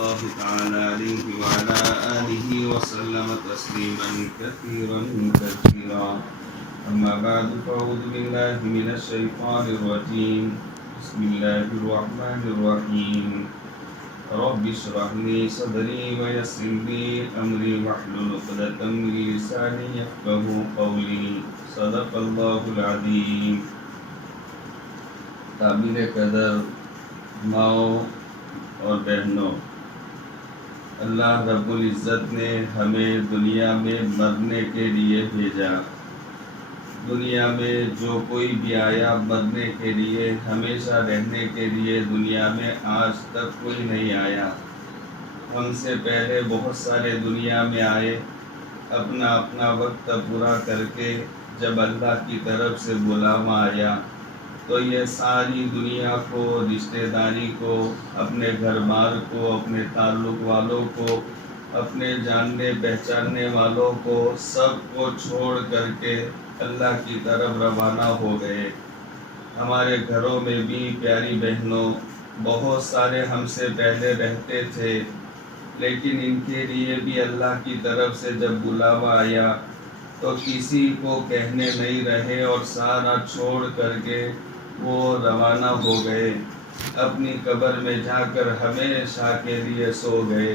الله تعالى عليه وعلى آله وسلم تسليما كثيرا كثيرا. أما بعد فأعوذ بالله من الشيطان الرجيم. بسم الله الرحمن الرحيم. رب اشرح لي صدري ويسر لي أمري واحلل عقدة من لساني يفقهوا قولي. صدق الله العظيم. قابل قدر ماؤں اور بہنوں، اللہ رب العزت نے ہمیں دنیا میں مرنے کے لیے بھیجا. دنیا میں جو کوئی بھی آیا مرنے کے لیے، ہمیشہ رہنے کے لیے دنیا میں آج تک کوئی نہیں آیا. ہم سے پہلے بہت سارے دنیا میں آئے، اپنا اپنا وقت پورا کر کے جب اللہ کی طرف سے بلاوا آیا تو یہ ساری دنیا کو، رشتہ داری کو، اپنے گھر بار کو، اپنے تعلق والوں کو، اپنے جاننے پہچاننے والوں کو، سب کو چھوڑ کر کے اللہ کی طرف روانہ ہو گئے. ہمارے گھروں میں بھی پیاری بہنوں بہت سارے ہم سے پہلے رہتے تھے، لیکن ان کے لیے بھی اللہ کی طرف سے جب بلاوا آیا تو کسی کو کہنے نہیں رہے اور سارا چھوڑ کر کے وہ روانہ ہو گئے. اپنی قبر میں جا کر ہمیشہ کے لیے سو گئے.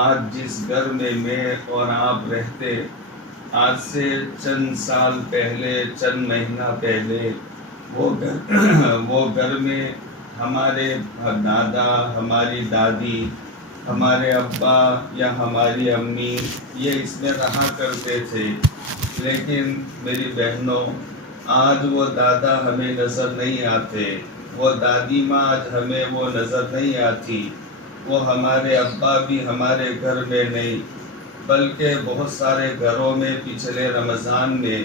آج جس گھر میں اور آپ رہتے، آج سے چند سال پہلے، چند مہینہ پہلے وہ گھر میں ہمارے دادا، ہماری دادی، ہمارے ابا یا ہماری امی یہ اس میں رہا کرتے تھے. لیکن میری بہنوں، آج وہ دادا ہمیں نظر نہیں آتے، وہ دادی ماں آج ہمیں وہ نظر نہیں آتی، وہ ہمارے ابا بھی ہمارے گھر میں نہیں، بلکہ بہت سارے گھروں میں پچھلے رمضان میں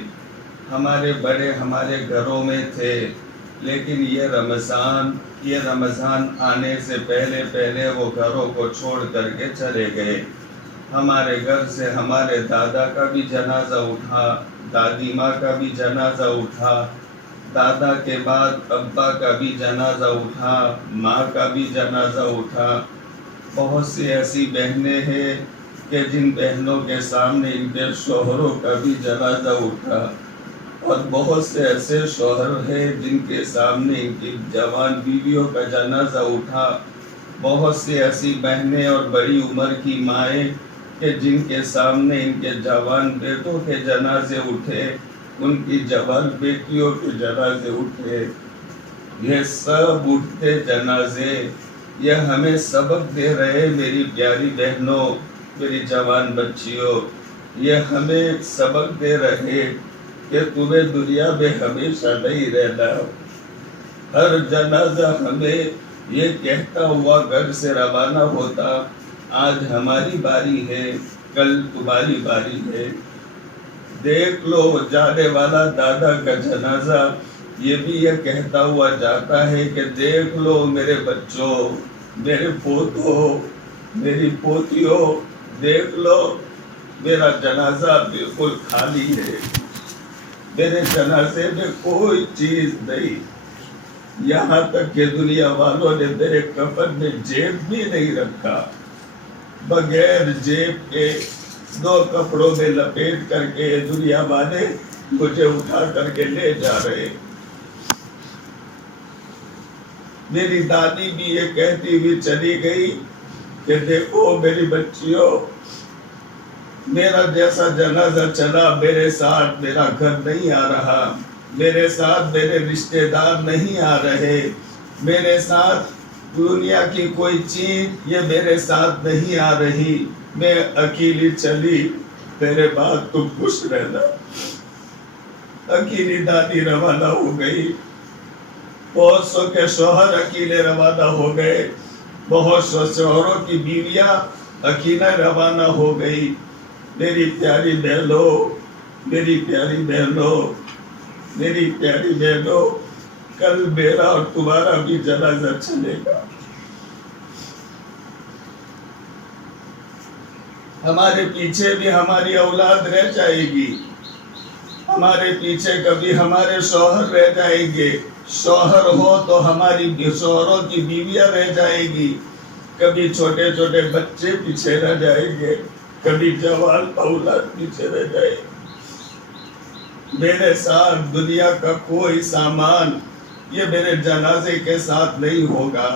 ہمارے بڑے ہمارے گھروں میں تھے. لیکن یہ رمضان آنے سے پہلے وہ گھروں کو چھوڑ کر کے چلے گئے. ہمارے گھر سے ہمارے دادا کا بھی جنازہ اٹھا، دادی ماں کا بھی جنازہ اٹھا، دادا کے بعد ابا کا بھی جنازہ اٹھا، ماں کا بھی جنازہ اٹھا. بہت سی ایسی بہنیں ہیں کہ جن بہنوں کے سامنے ان کے شوہروں کا بھی جنازہ اٹھا، اور بہت سے ایسے شوہر ہیں جن کے سامنے ان کی جوان بیویوں کا جنازہ اٹھا. بہت سی ایسی بہنیں اور بڑی عمر کی مائیں کہ جن کے سامنے ان کے جوان بیٹوں کے جنازے اٹھے، ان کی جوان بیٹیوں کے جنازے اٹھے. یہ سب اٹھتے جنازے یہ ہمیں سبق دے رہے. میری پیاری بہنوں، میری جوان بچیوں، یہ ہمیں سبق دے رہے کہ تمہیں دنیا میں ہمیشہ نہیں رہنا. ہر جنازہ ہمیں یہ کہتا ہوا گھر سے روانہ ہوتا، آج ہماری باری ہے، کل تمہاری باری ہے. دیکھ لو جانے والا دادا کا جنازہ یہ بھی یہ کہتا ہوا جاتا ہے کہ دیکھ لو میرے بچوں، میرے پوتوں، میری پوتیوں، دیکھ لو میرا جنازہ بالکل خالی ہے، میرے جنازے میں کوئی چیز نہیں. یہاں تک کہ دنیا والوں نے میرے کفن میں جیب بھی نہیں رکھا، بغیر جیب کے 2 کپڑوں میں لپیٹ کر کے دنیا والے مجھے اٹھا کر کے لے جا رہے. میری دادی بھی یہ کہتی ہوئی چلی گئی کہ دیکھو میری بچیوں، میرا جیسا جنازہ چلا، میرے ساتھ میرا گھر نہیں آ رہا، میرے ساتھ میرے رشتہ دار نہیں آ رہے، میرے ساتھ دنیا کی کوئی چیز یہ میرے ساتھ نہیں آ رہی، میں اکیلی چلی، میرے بعد تم خوش رہنا. اکیلی دادی روانہ ہو گئی، بہت سو کے شوہر اکیلے روانہ ہو گئے، بہت سو شوہروں کی بیویاں اکیلے روانہ ہو گئی. میری پیاری بہنوں، میری پیاری بہنوں، میری پیاری بہنوں، کل میرا اور تمہارا بھی جنازہ چلے گا. ہمارے پیچھے بھی ہماری اولاد رہ جائے گی، ہمارے پیچھے کبھی ہمارے شوہر رہ جائیں گے، شوہر ہو تو ہماری شوہروں کی بیویاں رہ جائے گی. کبھی چھوٹے چھوٹے بچے پیچھے رہ جائیں گے، کبھی جوان اولاد پیچھے رہ جائے گی۔ میرے ساتھ دنیا کا کوئی سامان یہ میرے جنازے کے ساتھ نہیں ہوگا،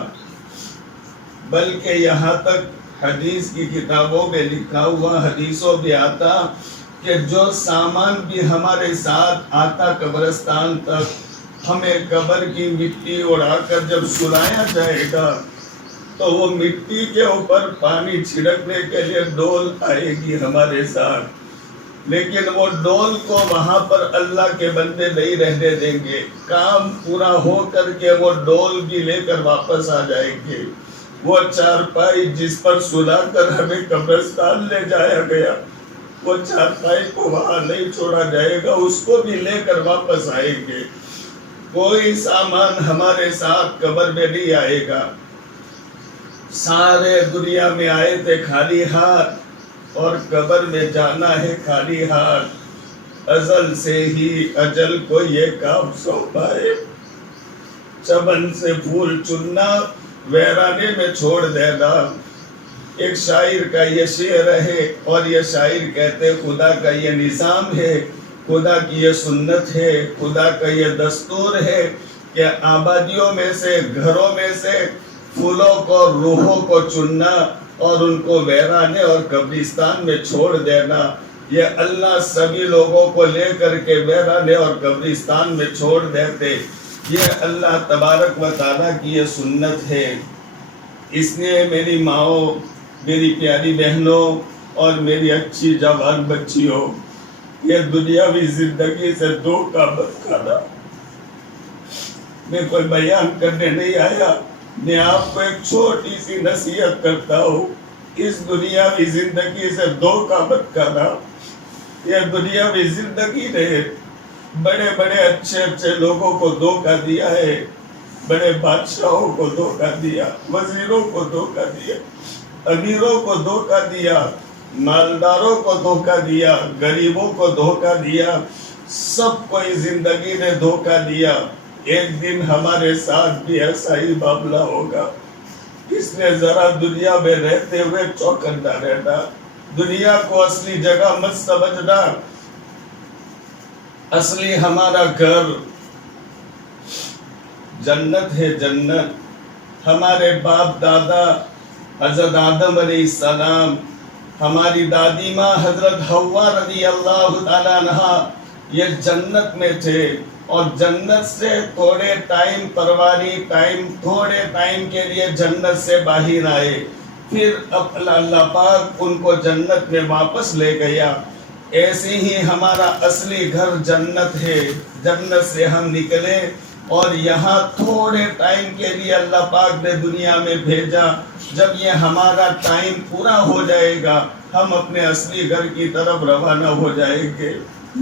بلکہ یہاں تک حدیث کی کتابوں میں لکھا ہوا، حدیثوں میں آتا کہ جو سامان بھی ہمارے ساتھ آتا قبرستان تک، ہمیں قبر کی مٹی اڑا کر جب سلایا جائے گا تو وہ مٹی کے اوپر پانی چھڑکنے کے لیے ڈول آئے گی ہمارے ساتھ، لیکن وہ ڈول کو وہاں پر اللہ کے بندے نہیں رہنے دیں گے، کام پورا ہو کر کے وہ ڈول بھی لے کر واپس آ جائیں گے۔ وہ چارپائی جس پر سلا کر ہمیں قبرستان لے جایا گیا، وہ چارپائی کو وہاں نہیں چھوڑا جائے گا، اس کو بھی لے کر واپس آئیں گے۔ کوئی سامان ہمارے ساتھ قبر میں نہیں آئے گا۔ سارے دنیا میں آئے تھے خالی ہاتھ، اور قبر میں جانا ہے خالی ہاتھ۔ ازل سے ہی اجل کو یہ کام سونپا ہے، چمن سے پھول چننا، ویرانے میں چھوڑ دینا۔ ایک شاعر کا یہ شعر ہے، اور یہ شاعر کہتے خدا کا یہ نظام ہے، خدا کی یہ سنت ہے، خدا کا یہ دستور ہے کہ آبادیوں میں سے، گھروں میں سے پھولوں کو، روحوں کو چننا اور ان کو ویرانے اور قبرستان میں چھوڑ دینا۔ یہ اللہ سبھی لوگوں کو لے کر کے ویرانے اور قبرستان میں چھوڑ دیتے۔ یہ اللہ تبارک و تعالیٰ کی یہ سنت ہے۔ اس لیے میری ماؤں، میری پیاری بہنوں اور میری اچھی جوان بچیوں، یہ دنیاوی زندگی سے دھوکہ مت کھانا۔ میں کوئی بیان کرنے نہیں آیا، میں آپ کو ایک چھوٹی سی نصیحت کرتا ہوں، اس دنیاوی زندگی سے دھوکہ مت کھانا۔ یہ دنیاوی زندگی نے بڑے بڑے اچھے اچھے لوگوں کو دھوکہ دیا ہے، بڑے بادشاہوں کو دھوکہ دیا، وزیروں کو دھوکہ دیا، امیروں کو دھوکہ دیا، مالداروں کو دھوکہ دیا، غریبوں کو دھوکہ دیا، سب کو اس زندگی نے دھوکہ دیا۔ ایک دن ہمارے ساتھ بھی ایسا ہی معاملہ ہوگا، اس لیے ذرا دنیا میں رہتے ہوئے چوکنا رہنا، دنیا کو اصلی جگہ مت سمجھنا۔ اصلی ہمارا گھر جنت ہے، جنت۔ ہمارے باپ دادا حضرت آدم علیہ السلام، ہماری دادی ماں حضرت حوا رضی اللہ تعالیٰ عنہا، یہ جنت میں تھے، اور جنت سے تھوڑے ٹائم پرواری تھوڑے ٹائم کے لیے جنت سے باہر آئے، پھر اللہ پاک ان کو جنت میں واپس لے گیا۔ ایسے ہی ہمارا اصلی گھر جنت ہے، جنت سے ہم نکلے اور یہاں تھوڑے ٹائم کے لیے اللہ پاک نے دنیا میں بھیجا۔ جب یہ ہمارا ٹائم پورا ہو جائے گا، ہم اپنے اصلی گھر کی طرف روانہ ہو جائیں گے۔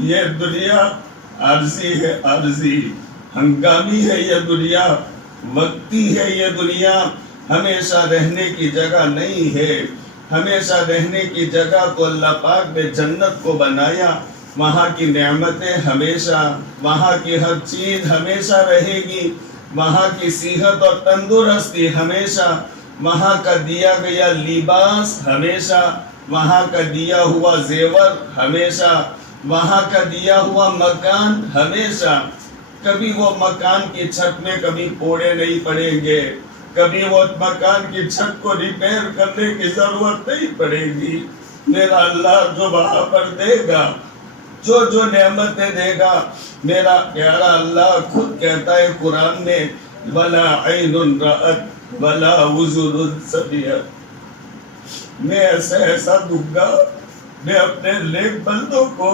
یہ دنیا عارضی ہے، عارضی ہنگامی ہے، یہ دنیا وقتی ہے، یہ دنیا ہمیشہ رہنے کی جگہ نہیں ہے۔ ہمیشہ رہنے کی جگہ تو اللہ پاک نے جنت کو بنایا، وہاں کی نعمتیں ہمیشہ، وہاں کی ہر چیز ہمیشہ رہے گی، وہاں کی صحت اور تندرستی ہمیشہ، وہاں کا دیا گیا لباس ہمیشہ، وہاں کا دیا ہوا زیور ہمیشہ، وہاں کا دیا ہوا مکان ہمیشہ۔ کبھی وہ مکان کی چھت میں کبھی کوڑے نہیں پڑیں گے، کبھی وہ مکان کی چھت کو ریپیئر کرنے کی ضرورت نہیں پڑے گی۔ میرا اللہ جو وہاں پر دے گا، جو جو نعمتیں دے گا، میرا پیارا اللہ خود کہتا ہے قرآن میں، وَلَا عَيْنٌ رَأَتْ وَلَا اُذُنٌ سَمِعَتْ۔ میں ایسا دوں گا، میں اپنے نیک بندوں کو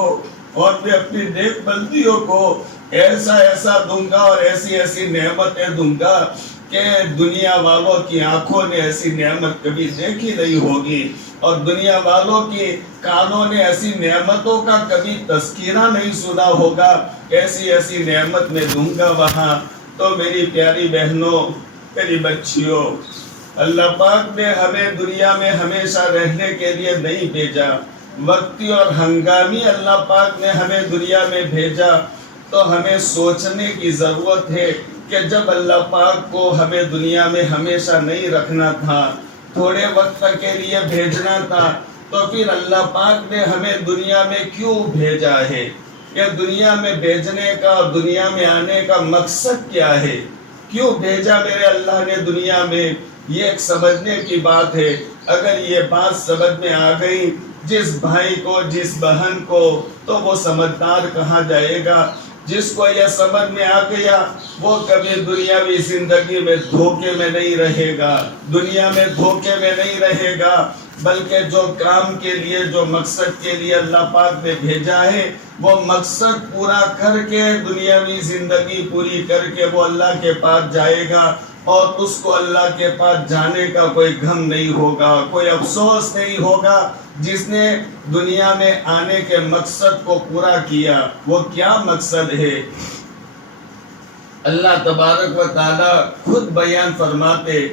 اور میں اپنی نیک بندیوں کو ایسا دوں گا اور ایسی نعمتیں دوں گا کہ دنیا والوں کی آنکھوں نے ایسی نعمت کبھی دیکھی نہیں ہوگی، اور دنیا والوں کی کانوں نے ایسی نعمتوں کا کبھی تذکرہ نہیں سنا ہوگا۔ ایسی نعمت میں دوں گا وہاں۔ تو میری پیاری بہنوں، میری بچیوں، اللہ پاک نے ہمیں دنیا میں ہمیشہ رہنے کے لیے نہیں بھیجا، وقتی اور ہنگامی اللہ پاک نے ہمیں دنیا میں بھیجا۔ تو ہمیں سوچنے کی ضرورت ہے کہ جب اللہ پاک کو ہمیں دنیا میں ہمیشہ نہیں رکھنا تھا، تھوڑے وقت کے لیے بھیجنا تھا، تو پھر اللہ پاک نے ہمیں دنیا میں کیوں بھیجا ہے؟ کہ دنیا میں بھیجنے کا، دنیا میں آنے کا مقصد کیا ہے؟ کیوں بھیجا میرے اللہ نے دنیا میں؟ یہ ایک سمجھنے کی بات ہے۔ اگر یہ بات سمجھ میں آ گئی جس بھائی کو، جس بہن کو، تو وہ سمجھدار کہا جائے گا۔ جس کو یہ سمجھ میں آ گیا وہ کبھی دنیاوی زندگی میں دھوکے میں نہیں رہے گا، دنیا میں دھوکے میں نہیں رہے گا، بلکہ جو کام کے لیے، جو مقصد کے لیے اللہ پاک نے بھیجا ہے، وہ مقصد پورا کر کے، دنیاوی زندگی پوری کر کے وہ اللہ کے پاس جائے گا، اور اس کو اللہ کے پاس جانے کا کوئی غم نہیں ہوگا، کوئی افسوس نہیں ہوگا۔ جس نے دنیا میں آنے کے مقصد کو پورا کیا، وہ کیا مقصد ہے؟ اللہ تبارک و تعالی خود بیان فرماتے،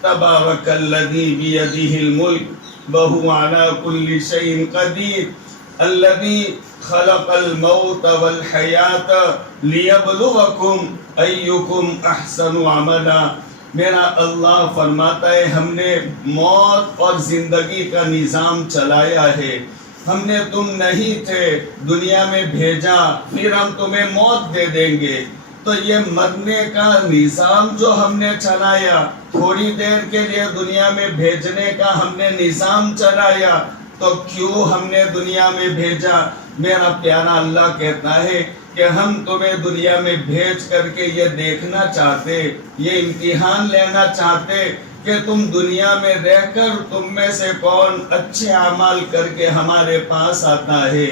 تبارک الذی بیدہ الملک وہو علی کل شیء قدیر الذی خلق الموت والحیات لیبلوکم ایکم احسن عملا۔ میرا اللہ فرماتا ہے ہم نے موت اور زندگی کا نظام چلایا ہے۔ ہم نے تم نہیں تھے، دنیا میں بھیجا، پھر ہم تمہیں موت دے دیں گے۔ تو یہ مرنے کا نظام جو ہم نے چلایا، تھوڑی دیر کے لیے دنیا میں بھیجنے کا ہم نے نظام چلایا، تو کیوں ہم نے دنیا میں بھیجا؟ میرا پیارا اللہ کہتا ہے کہ ہم تمہیں دنیا میں بھیج کر کے یہ دیکھنا چاہتے، یہ امتحان لینا چاہتے کہ تم دنیا میں رہ کر تم میں سے کون اچھے اعمال کر کے ہمارے پاس آتا ہے۔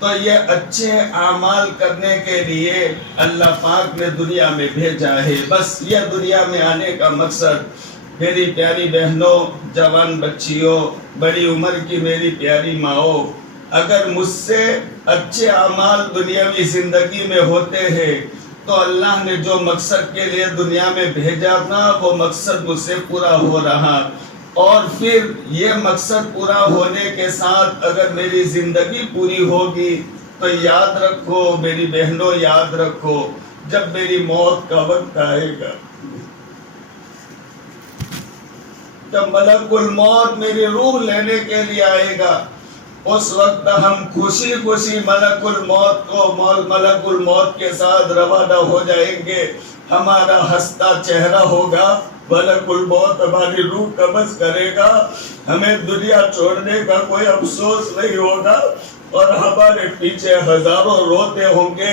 تو یہ اچھے اعمال کرنے کے لیے اللہ پاک نے دنیا میں بھیجا ہے۔ بس یہ دنیا میں آنے کا مقصد۔ میری پیاری بہنوں، جوان بچیوں، بڑی عمر کی میری پیاری ماؤں، اگر مجھ سے اچھے اعمال دنیاوی زندگی میں ہوتے ہیں تو اللہ نے جو مقصد کے لیے دنیا میں بھیجا تھا وہ مقصد مجھ سے پورا ہو رہا، اور پھر یہ مقصد پورا ہونے کے ساتھ اگر میری زندگی پوری ہوگی تو یاد رکھو میری بہنوں، یاد رکھو جب میری موت کا وقت آئے گا، جب ملک الموت میری روح لینے کے لیے آئے گا، اس وقت ہم خوشی خوشی ملک الموت کے ساتھ روانہ ہو جائیں گے۔ ہمارا ہنستا چہرہ ہوگا، ملک الموت ہماری روح قبض کرے گا، ہمیں دنیا چھوڑنے کا کوئی افسوس نہیں ہوگا، اور ہمارے پیچھے ہزاروں روتے ہوں گے،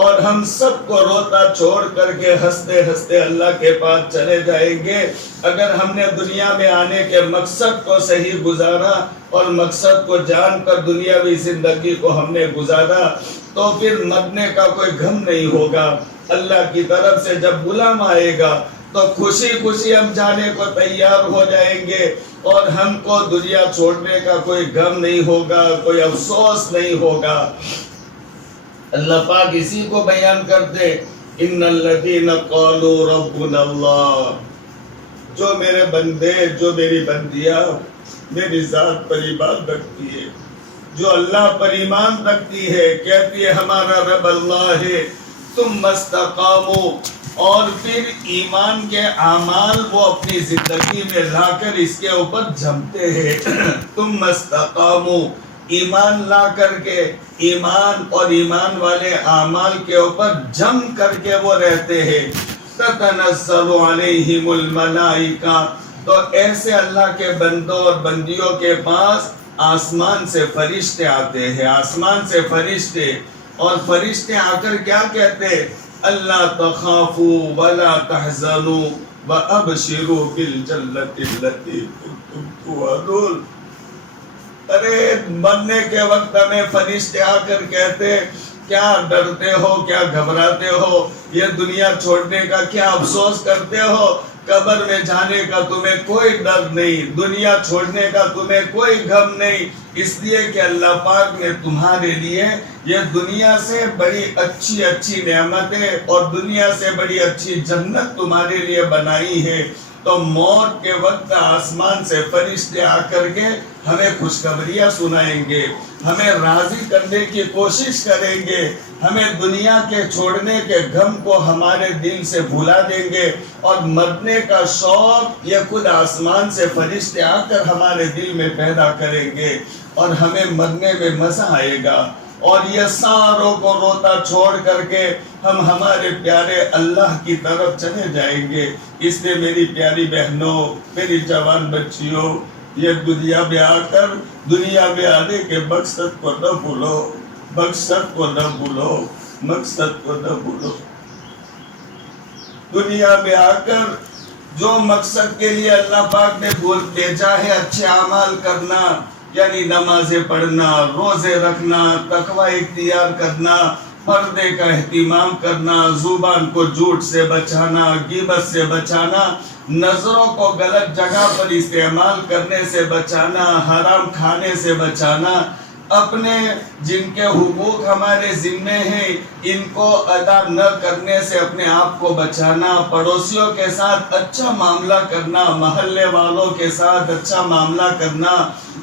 اور ہم سب کو روتا چھوڑ کر کے ہنستے ہنستے اللہ کے پاس چلے جائیں گے۔ اگر ہم نے دنیا میں آنے کے مقصد کو صحیح گزارا اور مقصد کو جان کر دنیاوی زندگی کو ہم نے گزارا تو پھر مرنے کا کوئی غم نہیں ہوگا۔ اللہ کی طرف سے جب بلاوا آئے گا تو خوشی خوشی ہم جانے کو تیار ہو جائیں گے، اور ہم کو دنیا چھوڑنے کا کوئی غم نہیں ہوگا، کوئی افسوس نہیں ہوگا۔ اللہ پاک اسی کو بیان کرتے، ان الذین قالوا ربنا اللہ، جو میرے بندے، جو میری بندیاں میری ذات پر ایمان رکھتی ہے، جو اللہ پر ایمان رکھتی ہے، کہتی ہے ہمارا رب اللہ ہے، تم استقاموا، اور پھر ایمان کے اعمال وہ اپنی زندگی میں لا کر اس کے اوپر جمتے ہیں۔ تم استقاموا، ایمان لا کر کے، ایمان اور ایمان والے اعمال کے اوپر جم کر کے وہ رہتے ہیں۔ تتنزل علیہم الملائکہ، تو ایسے اللہ کے بندوں اور بندیوں کے پاس آسمان سے فرشتے آتے ہیں، آسمان سے فرشتے، اور فرشتے آ کر کیا کہتے ہیں؟ اللہ تخافوا ولا تحزنوا وابشروا بالجنۃ التي کنتم توعدون۔ ارے مرنے کے وقت ہمیں فرشتے آ کر کہتے کیا ڈرتے ہو، کیا گھبراتے ہو، یہ دنیا چھوڑنے کا کیا افسوس کرتے ہو؟ قبر میں جانے کا تمہیں کوئی ڈر نہیں، دنیا چھوڑنے کا تمہیں کوئی غم نہیں، اس لیے کہ اللہ پاک نے تمہارے لیے یہ دنیا سے بڑی اچھی اچھی نعمتیں اور دنیا سے بڑی اچھی جنت تمہارے لیے بنائی ہے۔ تو موت کے وقت آسمان سے فرشتے آ کر کے ہمیں خوشخبریاں سنائیں گے، ہمیں راضی کرنے کی کوشش کریں گے، ہمیں دنیا کے چھوڑنے کے غم کو ہمارے دل سے بھلا دیں گے، اور مرنے کا شوق یہ خود آسمان سے فرشتے آ کر ہمارے دل میں پیدا کریں گے، اور ہمیں مرنے میں مزہ آئے گا، اور یہ ساروں کو روتا چھوڑ کر کے ہم ہمارے پیارے اللہ کی طرف چلے جائیں گے۔ اس لیے میری پیاری بہنوں، میری جوان بچیوں، یہ دنیا میں آ کر دنیا میں آنے کے مقصد کو نہ بھولو، مقصد کو نہ بھولو، مقصد کو نہ بھولو۔ دنیا میں آ کر جو مقصد کے لیے اللہ پاک نے بھیجا ہے، اچھے اعمال کرنا، یعنی نمازیں پڑھنا، روزے رکھنا، تقوی اختیار کرنا، پردے کا اہتمام کرنا، زبان کو جھوٹ سے بچانا، غیبت سے بچانا، نظروں کو غلط جگہ پر استعمال کرنے سے بچانا، حرام کھانے سے بچانا، اپنے جن کے حقوق ہمارے ذمے ہیں ان کو ادا نہ کرنے سے اپنے آپ کو بچانا، پڑوسیوں کے ساتھ اچھا معاملہ کرنا، محلے والوں کے ساتھ اچھا معاملہ کرنا،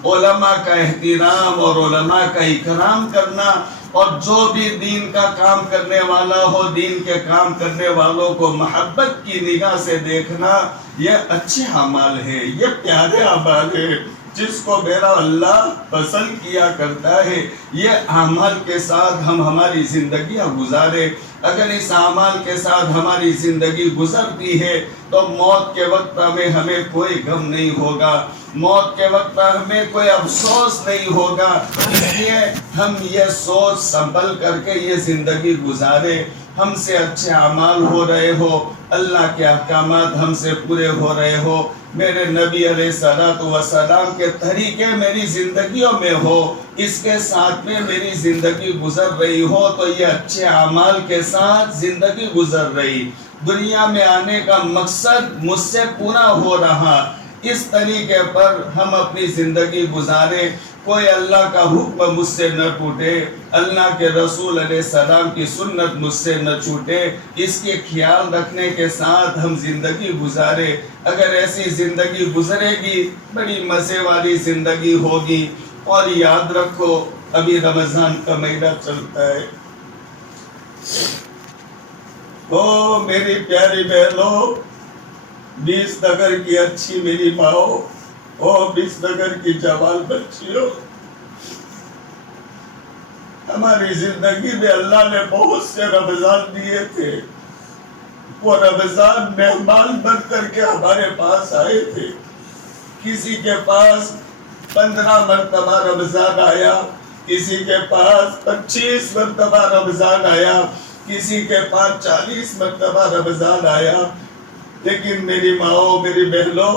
علماء کا احترام اور علماء کا اکرام کرنا، اور جو بھی دین کا کام کرنے والا ہو، دین کے کام کرنے والوں کو محبت کی نگاہ سے دیکھنا، یہ اچھے اعمال ہیں، یہ پیارے اعمال ہیں جس کو میرا اللہ پسند کیا کرتا ہے۔ یہ اعمال کے ساتھ ہم ہماری زندگیاں گزارے۔ اگر اس اعمال کے ساتھ ہماری زندگی گزرتی ہے تو موت کے وقت ہمیں کوئی غم نہیں ہوگا، موت کے وقت ہمیں کوئی افسوس نہیں ہوگا۔ اس لیے ہم یہ سوچ سنبھل کر کے یہ زندگی گزارے، ہم سے اچھے اعمال ہو رہے ہو، اللہ کے احکامات ہم سے پورے ہو رہے ہو، میرے نبی علیہ السلام کے طریقے میری زندگیوں میں ہو، اس کے ساتھ میں میری زندگی گزر رہی ہو، تو یہ اچھے اعمال کے ساتھ زندگی گزر رہی، دنیا میں آنے کا مقصد مجھ سے پورا ہو رہا، اس طریقے پر ہم اپنی زندگی گزارے، کوئی اللہ کا حکم مجھ سے نہ ٹوٹے، اللہ کے رسول علیہ السلام کی سنت مجھ سے نہ چھوٹے، اس کے خیال رکھنے کے ساتھ ہم زندگی گزارے۔ اگر ایسی زندگی گزرے گی بڑی مزے والی زندگی ہوگی۔ اور یاد رکھو ابھی رمضان کا مہینہ چلتا ہے، او میری پیاری بہنوں، 20 نگر کی اچھی میری ماؤں، او 20 نگر کی جوان بچیوں، ہماری زندگی میں اللہ نے بہت سے رمضان دیے تھے، وہ رمضان مہمان بن کر کے ہمارے پاس آئے تھے، کسی کے پاس 15 مرتبہ رمضان آیا، کسی کے پاس 25 مرتبہ رمضان آیا، کسی کے پاس 40 مرتبہ رمضان آیا، لیکن میری ماؤں، میری بہنوں،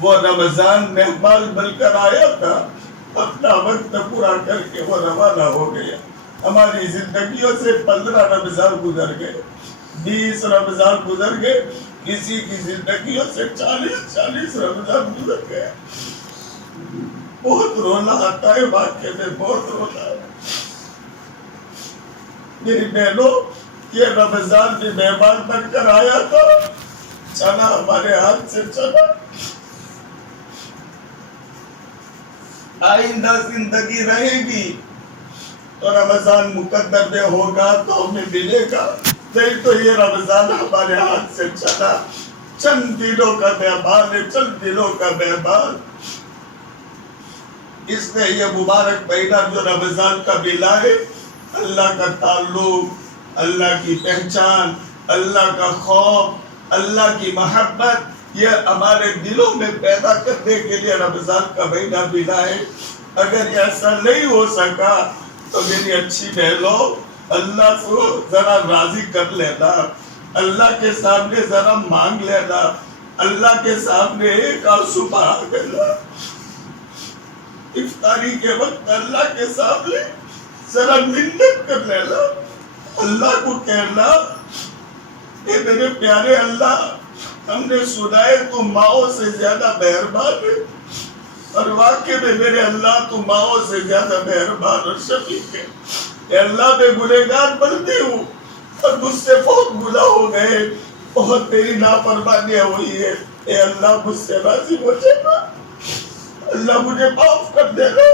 وہ رمضان مہمان بن کر آیا تھا، اپنا وقت پورا کر کے وہ روانہ ہو گیا۔ ہماری زندگیوں سے 15 رمضان گزر گئے، 20 رمضان گزر گئے، کسی کی زندگیوں سے 40 رمضان گزر گئے۔ بہت رونا آتا ہے واقعے میں، بہت رونا ہے۔ میری بہنوں، یہ رمضان بھی مہمان بن کر آیا تھا، چلا ہمارے ہاتھ سے چلا۔ آئندہ زندگی رہے گی تو رمضان مقدر میں ہوگا تو ہمیں ملے گا، نہیں تو یہ رمضان ہمارے ہاتھ سے چلا۔ چند دنوں کا مہمان ہے، چند دنوں کا مہمان۔ اس نے یہ مبارک مہینہ جو رمضان کا ملا ہے، اللہ کا تعلق، اللہ کی پہچان، اللہ کا خوف، اللہ کی محبت، یہ ہمارے دلوں میں پیدا کرنے کے لیے رمضان کا مہینہ ملا ہے۔ اگر ایسا نہیں ہو سکا تو میری اچھی بہنوں، اللہ کو ذرا راضی کر لینا، اللہ کے سامنے ذرا مانگ لینا، اللہ کے سامنے ایک آنسو بہا دینا، افطاری کے وقت اللہ کے سامنے ذرا منت کر لینا، اللہ کو کہنا، اے میرے پیارے اللہ، ہم نے سنا ہے تو ماؤں سے زیادہ مہربان ہے، اور واقعی میں میرے اللہ تو ماؤں سے زیادہ مہربان اور شفیق ہے۔ اے اللہ، میں گنہگار بندی ہوں اور مجھ سے بہت گناہ ہو گئے، بہت میری نافرمانیاں ہوئی ہے۔ اے اللہ مجھ سے راضی ہو جانا، اللہ مجھے معاف کر دینا،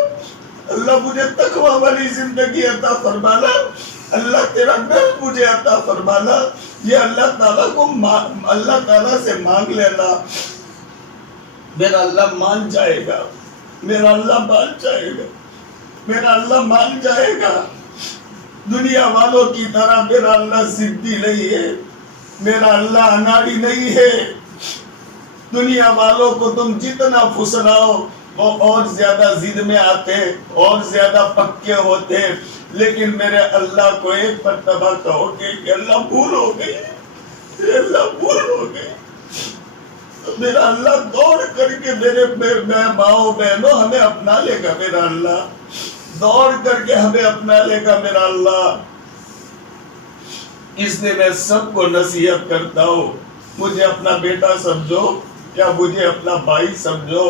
اللہ مجھے تقوی والی زندگی عطا فرمانا، اللہ تیرا ڈر مجھے عطا فرمانا۔ یہ اللہ تعالیٰ کو اللہ تعالیٰ سے مانگ لینا، میرا اللہ مان جائے گا، میرا اللہ مان جائے گا، میرا اللہ مان جائے گا۔ دنیا والوں کی طرح میرا اللہ ضدی نہیں ہے، میرا اللہ اناڑی نہیں ہے۔ دنیا والوں کو تم جتنا پھسلاؤ وہ اور زیادہ ضد میں آتے، اور زیادہ پکے ہوتے، لیکن میرے اللہ کو ایک مرتبہ کہو گے کہ اللہ بھول ہو گئی، اللہ بھول ہو گئی، تو میرا اللہ دوڑ کر کے میرے ماؤں بہنوں ہمیں اپنا لے گا، میرا اللہ دوڑ کر کے ہمیں اپنا لے گا، میرا اللہ۔ اس لیے میں سب کو نصیحت کرتا ہوں، مجھے اپنا بیٹا سمجھو یا مجھے اپنا بھائی سمجھو،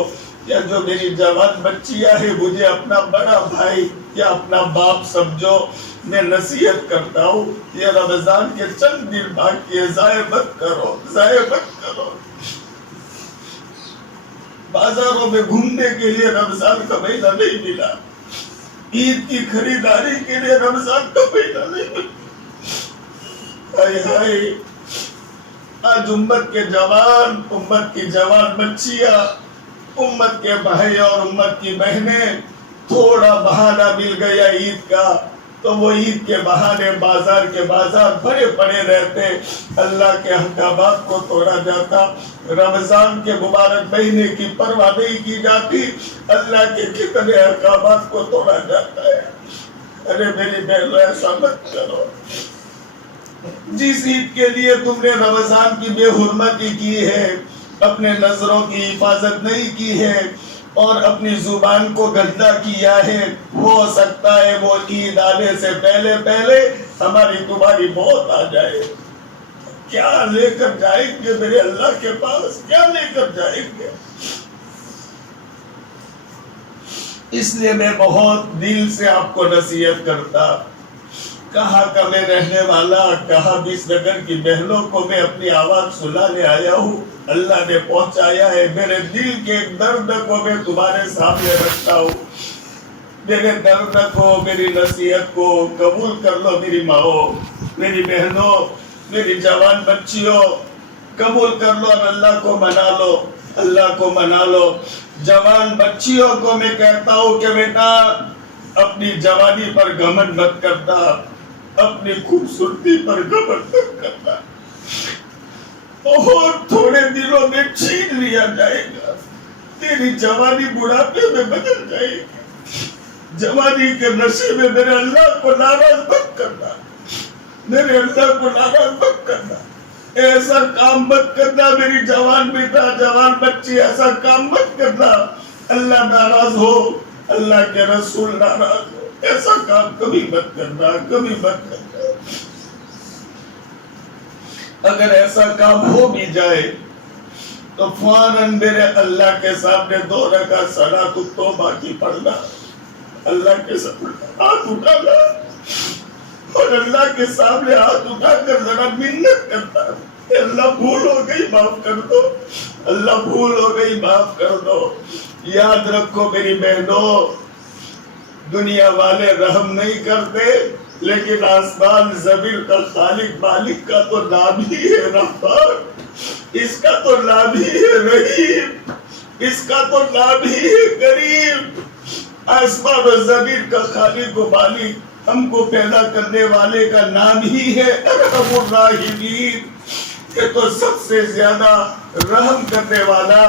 یا جو میری جوان بچیاں ہیں مجھے اپنا بڑا بھائی یا اپنا باپ سمجھو، میں نصیحت کرتا ہوں، یہ رمضان کے چند دن باقی ہے، ضائع مت کرو، ضائع مت کرو۔ بازاروں میں گھومنے کے لیے رمضان کا مہینہ نہیں ملا، عید کی خریداری کے لیے رمضان کا مہینہ نہیں ملا۔ ہائے ہائے، آج امت کے جوان، امت کی جوان بچیاں، امت کے بھائی اور امت کی بہنیں، تھوڑا بہانہ مل گیا عید کا تو وہ عید کے بہانے بازار کے بازار بڑے پڑے رہتے، اللہ کے احکامات کو توڑا جاتا، رمضان کے مبارک مہینے کی پرواہ نہیں کی جاتی، اللہ کے کتنے احکامات کو توڑا جاتا ہے۔ ارے میری بہنوں ایسا مت کرو۔ جس عید کے لیے تم نے رمضان کی بے حرمتی کی ہے، اپنے نظروں کی حفاظت نہیں کی ہے اور اپنی زبان کو گندا کیا ہے، ہو سکتا ہے وہ عید آنے سے پہلے پہلے ہماری تمہاری موت آ جائے۔ کیا لے کر جائیں گے میرے اللہ کے پاس، کیا لے کر جائیں گے؟ اس لیے میں بہت دل سے آپ کو نصیحت کرتا، کہاں کا میں رہنے والا، کہاں بیس نگر کی بہنوں کو میں اپنی آواز سنانے آیا ہوں، اللہ نے پہنچایا ہے۔ میرے دل کے ایک درد کو میں تمہارے سامنے رکھتا ہوں، میرے درد کو، میری نصیحت کو قبول کر لو میری ماؤں، میری بہنوں، میری جوان بچیوں، قبول کر لو اور اللہ کو منا لو، اللہ کو منا لو۔ جوان بچیوں کو میں کہتا ہوں کہ بیٹا اپنی جوانی پر گھمنڈ مت کرتا، اپنی خوبصورتی پر گھمنڈ مت کرتا، بہت تھوڑے دنوں میں چھین لیا جائے گا، تیری جوانی بڑھاپے میں بدل جائے گی۔ جوانی کے نشے میں میرے اللہ کو ناراض مت کرنا، میرے اللہ کو ناراض مت کرنا، ایسا کام مت کرنا میری جوان بیٹا، جوان بچی، ایسا کام مت کرنا، اللہ ناراض ہو، اللہ کے رسول ناراض ہو، ایسا کام کبھی مت کرنا، کبھی مت کرنا۔ اگر ایسا کام ہو بھی جائے تو فوراً میرے اللہ کے سامنے 2 رکعت صلاۃ التوبہ کی پڑھنا، اللہ کے سامنے ہاتھ اٹھانا اور اللہ کے سامنے ہاتھ اٹھا کر ذرا منت کرتا، کہ اللہ بھول ہو گئی معاف کر دو، اللہ بھول ہو گئی معاف کر دو۔ یاد رکھو میری بہنوں، دنیا والے رحم نہیں کرتے، لیکن آسمان زمین کا خالق مالک کا تو نام ہی ہے رحمان، اس کا تو نام ہی ہے رحیم، اس کا تو نام ہی ہے کریم۔ آسمان و زمین کا خالق و مالک، ہم کو پیدا کرنے والے کا نام ہی ہے ارحم الراحمین۔ یہ تو سب سے زیادہ رحم کرنے والا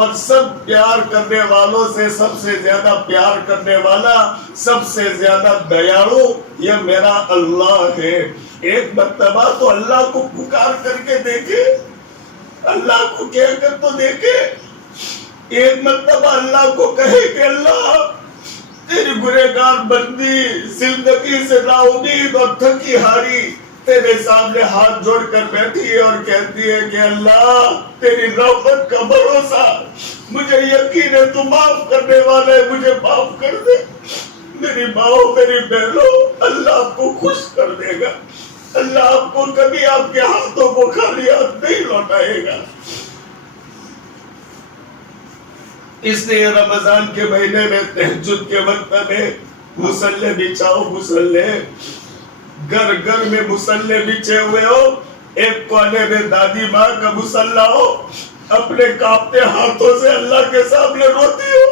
اور سب پیار کرنے والوں سے سب سے زیادہ پیار کرنے والا، سب سے زیادہ دیالو یہ میرا اللہ ہے۔ ایک مرتبہ تو اللہ کو پکار کر کے دیکھے، اللہ کو کہہ کر تو دیکھے، ایک مرتبہ اللہ کو کہے کہ اللہ تیری گنہگار بندی زندگی سے نا امید اور تھکی ہاری تیرے سامنے ہاتھ جوڑ کر بیٹھی ہے اور کہتی ہے کہ اللہ تیری رحمت کا بھروسہ، مجھے یقین ہے تو معاف کرنے والا ہے، مجھے معاف کر دے۔ میری ماؤں، میری بہنوں، اللہ آپ کو خوش کر دے گا، اللہ آپ کو کبھی آپ کے ہاتھوں کو خالی ہاتھ نہیں لوٹائے گا۔ اس لیے رمضان کے مہینے میں تہجد کے وقت میں مصلے بچھاؤ، مصلے گھر گھر میں مصلے بچھے ہوئے ہو، ایک کونے میں دادی ماں کا مصلہ ہو، اپنے کانپتے ہاتھوں سے اللہ کے سامنے روتی ہو،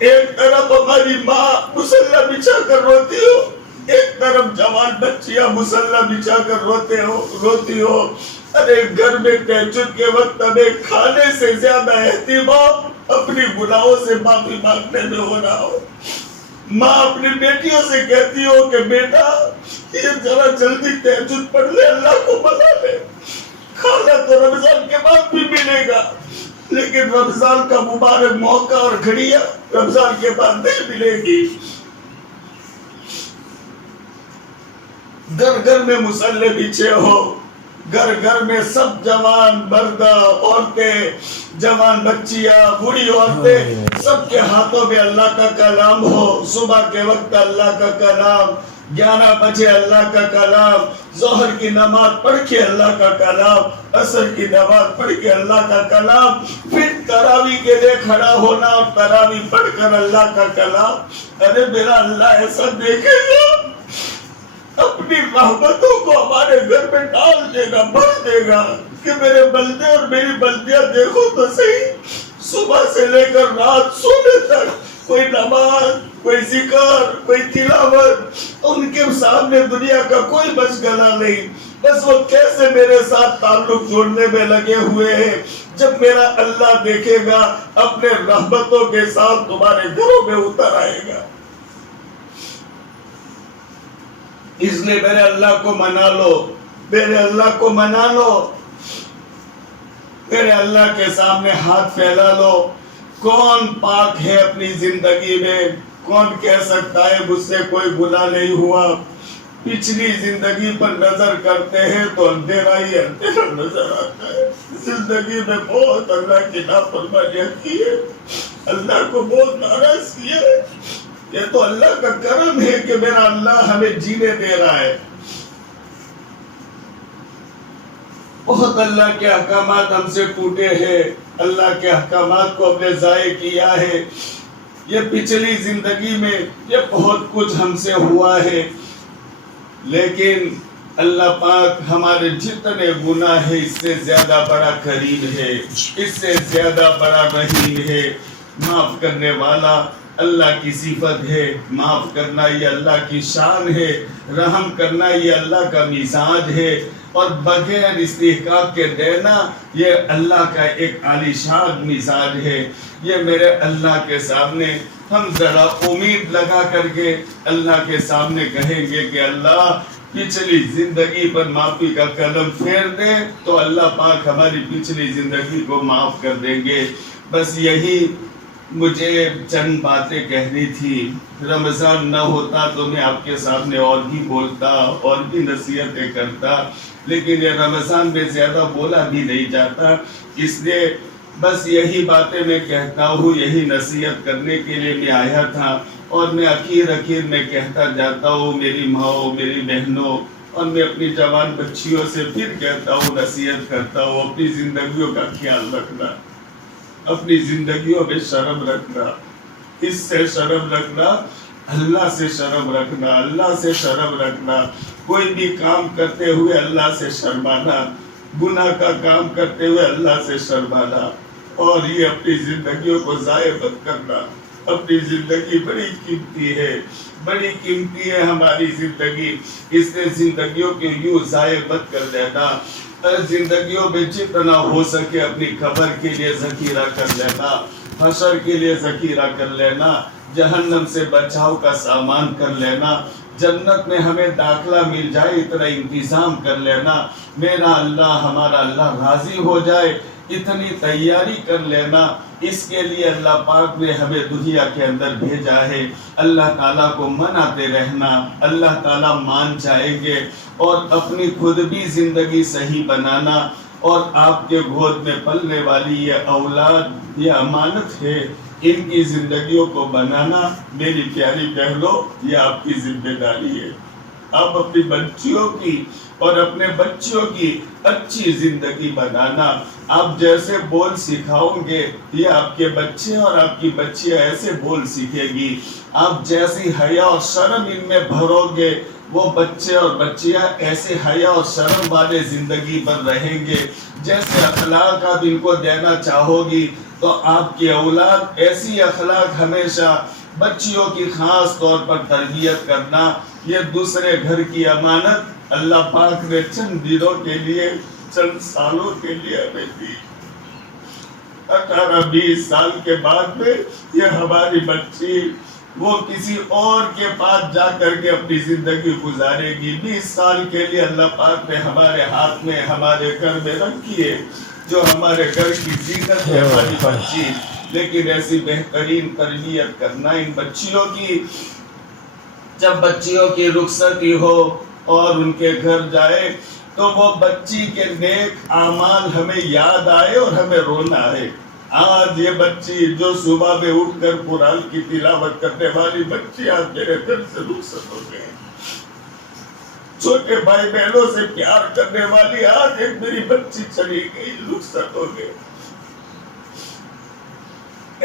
ایک طرف ہماری ماں مصلہ بچھا کر روتی ہو، ایک طرف جوان بچیاں مصلہ بچھا کر روتی ہو۔ ارے گھر میں تہجد کے وقت ہمیں کھانے سے زیادہ اہتمام اپنی گناہوں سے معافی مانگنے میں ہو رہا ہو۔ ماں اپنی بیٹیوں سے کہتی ہو کہ بیٹا یہ ذرا جلدی تہجد پڑھ لے، اللہ کو بلا لے، کھانا تو رمضان کے بعد بھی ملے گا، لیکن رمضان کا مبارک موقع اور گھڑیاں رمضان کے بعد نہیں ملے گی۔ گھر گھر میں مصلے بچھے ہو، گھر گھر میں سب جوان مرد عورتیں، جوان بچیاں، بوڑھی عورتیں، سب کے ہاتھوں میں اللہ کا کلام ہو۔ صبح کے وقت اللہ کا کلام، 11 بجے اللہ کا کلام، ظہر کی نماز پڑھ کے اللہ کا کلام، عصر کی نماز پڑھ کے اللہ کا کلام، پھر تراویح کے لیے کھڑا ہونا اور تراویح پڑھ کر اللہ کا کلام۔ ارے میرا اللہ ایسا دیکھے گا، اپنی رحمتوں کو ہمارے گھر میں ڈال دے گا، بھر دے گا کہ میرے بندے اور میری بندیاں دیکھو تو صحیح، صبح سے لے کر رات سونے تک کوئی نماز، کوئی ذکر، کوئی تلاوت، ان کے سامنے دنیا کا کوئی مشغلہ نہیں، بس وہ کیسے میرے ساتھ تعلق جوڑنے میں لگے ہوئے ہیں۔ جب میرا اللہ دیکھے گا اپنے رحمتوں کے ساتھ تمہارے گھروں میں اتر آئے گا۔ اس لیے میرے اللہ کو منا لو، میرے اللہ کو منا لو، میرے اللہ کے سامنے ہاتھ پھیلا لو۔ کون پاک ہے اپنی زندگی میں؟ کون کہہ سکتا ہے مجھ سے کوئی گناہ نہیں ہوا؟ پچھلی زندگی پر نظر کرتے ہیں تو اندھیرا ہی اندھیرا نظر آتا ہے۔ زندگی میں بہت اللہ کی نافرمانیاں کی ہے، اللہ کو بہت ناراض کیا ہے۔ یہ تو اللہ کا کرم ہے کہ میرا اللہ ہمیں جینے دے رہا ہے۔ بہت اللہ کے احکامات ہم سے ٹوٹے ہیں، اللہ کے احکامات کو ہم نے ضائع کیا ہے۔ یہ پچھلی زندگی میں یہ بہت کچھ ہم سے ہوا ہے، لیکن اللہ پاک ہمارے جتنے گناہ ہیں اس سے زیادہ بڑا کریم ہے، اس سے زیادہ بڑا رحیم ہے، معاف کرنے والا اللہ کی صفت ہے۔ معاف کرنا یہ اللہ کی شان ہے، رحم کرنا یہ اللہ کا مزاج ہے، اور بغیر استحقاق کے دینا یہ اللہ کا ایک عالی شان مزاج ہے۔ یہ میرے اللہ کے سامنے ہم ذرا امید لگا کر کے اللہ کے سامنے کہیں گے کہ اللہ پچھلی زندگی پر معافی کا قدم پھیر دے تو اللہ پاک ہماری پچھلی زندگی کو معاف کر دیں گے۔ بس یہی مجھے چند باتیں کہنی تھی۔ رمضان نہ ہوتا تو میں آپ کے سامنے اور بھی بولتا اور بھی نصیحتیں کرتا، لیکن یہ رمضان میں زیادہ بولا بھی نہیں جاتا، اس لیے بس یہی باتیں میں کہتا ہوں، یہی نصیحت کرنے کے لیے میں آیا تھا۔ اور میں اخیر میں کہتا جاتا ہوں میری ماؤں، میری بہنوں، اور میں اپنی جوان بچیوں سے پھر کہتا ہوں، نصیحت کرتا ہوں، اپنی زندگیوں کا خیال رکھنا، اپنی زندگیوں میں شرم رکھنا، اس سے شرم رکھنا، اللہ سے شرم رکھنا، اللہ سے شرم رکھنا، کوئی بھی کام کرتے ہوئے اللہ سے شرمانا، گناہ کا کام کرتے ہوئے اللہ سے شرمانا، اور یہ اپنی زندگیوں کو ضائع مت کرنا۔ اپنی زندگی بڑی قیمتی ہے، بڑی قیمتی ہے ہماری زندگی، اس لیے زندگیوں کے یوں ضائع مت کر دینا۔ زندگیوں میں جتنا ہو سکے اپنی قبر کے لیے ذخیرہ کر لینا، حشر کے لیے ذخیرہ کر لینا، جہنم سے بچاؤ کا سامان کر لینا، جنت میں ہمیں داخلہ مل جائے اتنا انتظام کر لینا، میرا اللہ ہمارا اللہ راضی ہو جائے اتنی تیاری کر لینا۔ اس کے لیے اللہ پاک نے ہمیں دنیا کے اندر بھیجا ہے۔ اللہ تعالیٰ کو مناتے رہنا، اللہ تعالیٰ مان جائیں گے، اور اپنی خود بھی زندگی صحیح بنانا، اور آپ کے گود میں پلنے والی یہ اولاد یہ امانت ہے، ان کی زندگیوں کو بنانا میری پیاری بہنوں یہ آپ کی ذمہ داری ہے۔ آپ اپنی بچیوں کی اور اپنے بچوں کی اچھی زندگی بنانا. آپ جیسے بول سکھاؤ گے یہ آپ کے بچے اور آپ کی بچیاں ایسے بول سیکھے گی. آپ جیسی حیا اور شرم ان میں بھرو گے وہ بچے اور بچیاں ایسے حیا اور شرم والے زندگی پر رہیں گے. جیسے اخلاق آپ ان کو دینا چاہو گی تو آپ کی اولاد ایسی اخلاق ہمیشہ بچیوں کی خاص طور پر تربیت کرنا. یہ دوسرے گھر کی امانت اللہ پاک نے چند دنوں کے لیے چند سالوں کے لیے ہمیں دی. 18-20 سال کے بعد میں یہ ہماری بچی وہ کسی اور کے پاس جا کر کے اپنی زندگی گزارے گی. 20 سال کے لیے اللہ پاک نے ہمارے ہاتھ میں ہمارے گھر میں رکھی ہے جو ہمارے گھر کی زینت ہے ہماری بچی. لیکن ایسی بہترین تربیت کرنا ان بچیوں کی. جب بچیوں کی رخصتی ہو اور ان کے گھر جائے تو وہ بچی کے نیک اعمال ہمیں یاد آئے اور ہمیں رونا ہے. آج یہ بچی جو صبح میں اٹھ کر قرآن کی تلاوت کرنے والی بچی آج میرے گھر سے رخصت ہو گئے. چھوٹے بھائی بہنوں سے پیار کرنے والی آج ایک میری بچی چلی گئی، رخصت ہو گئی.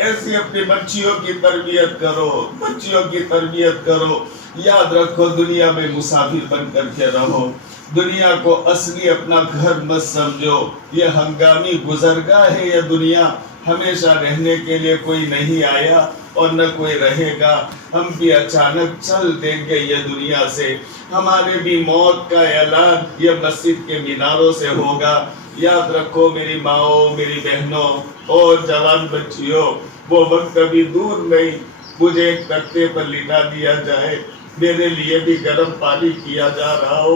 ایسی اپنی بچیوں کی تربیت کرو، بچیوں کی تربیت کرو. یاد رکھو دنیا میں مسافر بن کر کے رہو. دنیا کو اصلی اپنا گھر مت سمجھو. یہ ہنگامی گزرگاہ ہے. یہ دنیا ہمیشہ رہنے کے لیے کوئی نہیں آیا اور نہ کوئی رہے گا. ہم بھی اچانک چل دیں گے یہ دنیا سے. ہمارے بھی موت کا اعلان یہ مسجد کے میناروں سے ہوگا. یاد رکھو میری ماؤں، میری بہنوں اور جوان بچیوں، وہ وقت کبھی دور نہیں. مجھے ایک تختے پر لٹا دیا جائے، میرے لیے بھی گرم پانی کیا جا رہا ہو،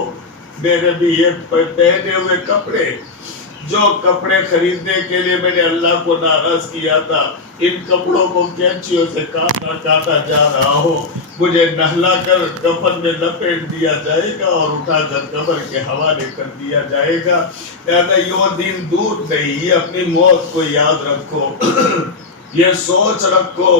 میرے بھی یہ پہنے ہوئے کپڑے، جو کپڑے خریدنے کے لیے میں نے اللہ کو ناراض کیا تھا، ان کپڑوں کو کینچیوں سے کاٹا جا رہا ہو. مجھے نہلا کر کفن میں لپیٹ دیا جائے گا اور اٹھا کر قبر کے حوالے کر دیا جائے گا. یہ دن دور نہیں. یہ اپنی موت کو یاد رکھو. یہ سوچ رکھو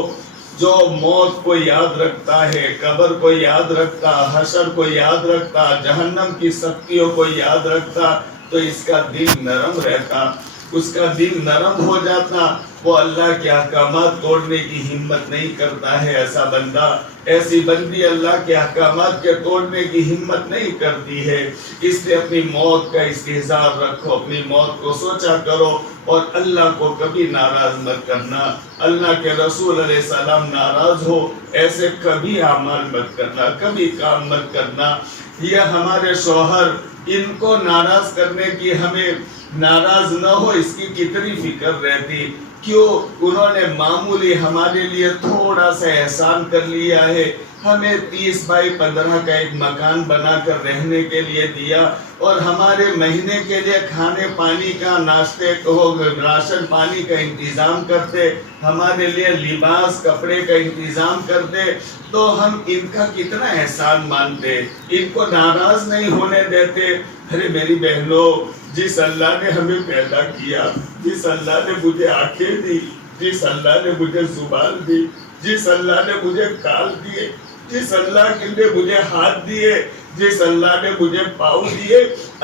جو موت کو یاد رکھتا ہے، قبر کو یاد رکھتا، حشر کو یاد رکھتا، جہنم کی سختیوں کو یاد رکھتا تو اس کا دل نرم رہتا، اس کا دل نرم ہو جاتا. وہ اللہ کے احکامات توڑنے کی ہمت نہیں کرتا ہے. ایسا بندہ، ایسی بندی اللہ کے احکامات کے توڑنے کی ہمت نہیں کرتی ہے. اس لیے اپنی موت کا استحضار رکھو، اپنی موت کو سوچا کرو اور اللہ کو کبھی ناراض مت کرنا. اللہ کے رسول علیہ السلام ناراض ہو ایسے کبھی اعمال مت کرنا، کبھی کام مت کرنا. یہ ہمارے شوہر، ان کو ناراض کرنے کی ہمیں ناراض نہ ہو اس کی کتنی فکر رہتی. کیوں انہوں نے معمولی ہمارے لیے تھوڑا سا احسان کر لیا ہے. ہمیں 30x15 کا ایک مکان بنا کر رہنے کے لیے دیا اور ہمارے مہینے کے لیے کھانے پانی کا، ناشتے کو، راشن پانی کا انتظام کرتے، ہمارے لیے لباس کپڑے کا انتظام کرتے. تو ہم ان کا کتنا احسان مانتے، ان کو ناراض نہیں ہونے دیتے. ارے میری بہنوں، جس اللہ نے ہمیں پیدا کیا، جس اللہ نے مجھے آنکھیں دی، جس اللہ نے مجھے زبان دی، جس اللہ نے مجھے کان دیے، جس اللہ نے مجھے ہاتھ دیے، جس اللہ نے مجھے پاؤں دیے،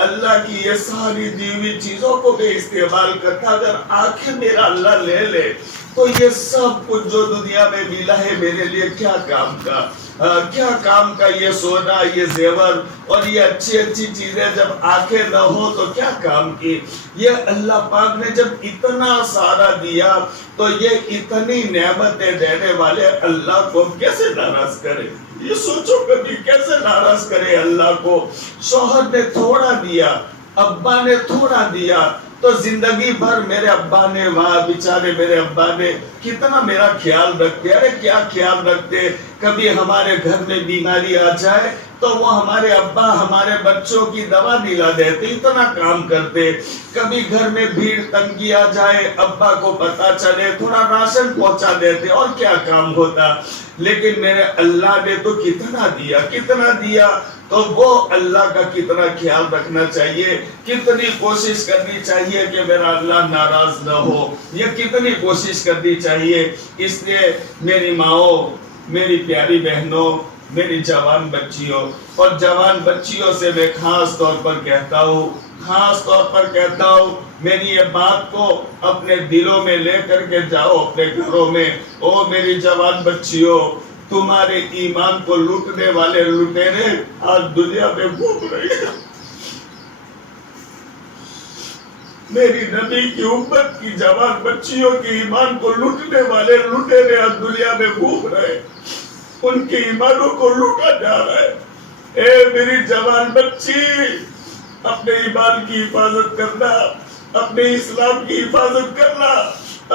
اللہ کی یہ ساری دی ہوئی چیزوں کو میں استعمال کرتا. اگر آنکھیں میرا اللہ لے لے تو یہ سب کچھ جو دنیا میں ملا ہے میرے لیے کیا کام کا، کیا کام کا. یہ سونا، یہ زیور اور یہ اچھی اچھی چیزیں جب آنکھیں نہ ہو تو کیا کام کی. یہ اللہ پاک نے جب اتنا سارا دیا تو یہ اتنی نعمتیں دینے والے اللہ کو کیسے ناراض کرے. یہ سوچو کبھی کیسے ناراض کرے اللہ کو. شوہر نے تھوڑا دیا، ابا نے تھوڑا دیا تو زندگی بھر میرے ابا نے، وہاں بیچارے میرے ابا نے کتنا میرا خیال رکھتے. ارے کیا خیال رکھتے. کبھی ہمارے گھر میں بیماری آ جائے تو وہ ہمارے ابا ہمارے بچوں کی دوا دلا دیتے، اتنا کام کرتے. کبھی گھر میں بھیڑ تنگی آ جائے، ابا کو پتا چلے تھوڑا راشن پہنچا دیتے اور کیا کام ہوتا. لیکن میرے اللہ نے تو کتنا دیا، کتنا دیا. تو وہ اللہ کا کتنا خیال رکھنا چاہیے، کتنی کوشش کرنی چاہیے کہ میرا اللہ ناراض نہ ہو. یہ کتنی کوشش کرنی چاہیے. اس لیے میری ماؤں، میری پیاری بہنوں، میری جوان بچیوں اور جوان بچیوں سے میں خاص طور پر کہتا ہوں میری یہ بات کو اپنے دلوں میں لے کر کے جاؤ اپنے گھروں میں. او میری جوان بچیوں، تمہارے ایمان کو لوٹنے والے لٹیرے آج دنیا میں گھوم رہے ہیں. میری نبی کی امت کی جوان بچیوں کے ایمان کو لوٹنے والے لٹیرے آج دنیا میں گھوم رہے ہیں. ان کے ایمانوں کو لوٹا جا رہا ہے. اے میری جوان بچی، اپنے ایمان کی حفاظت کرنا، اپنے اسلام کی حفاظت کرنا،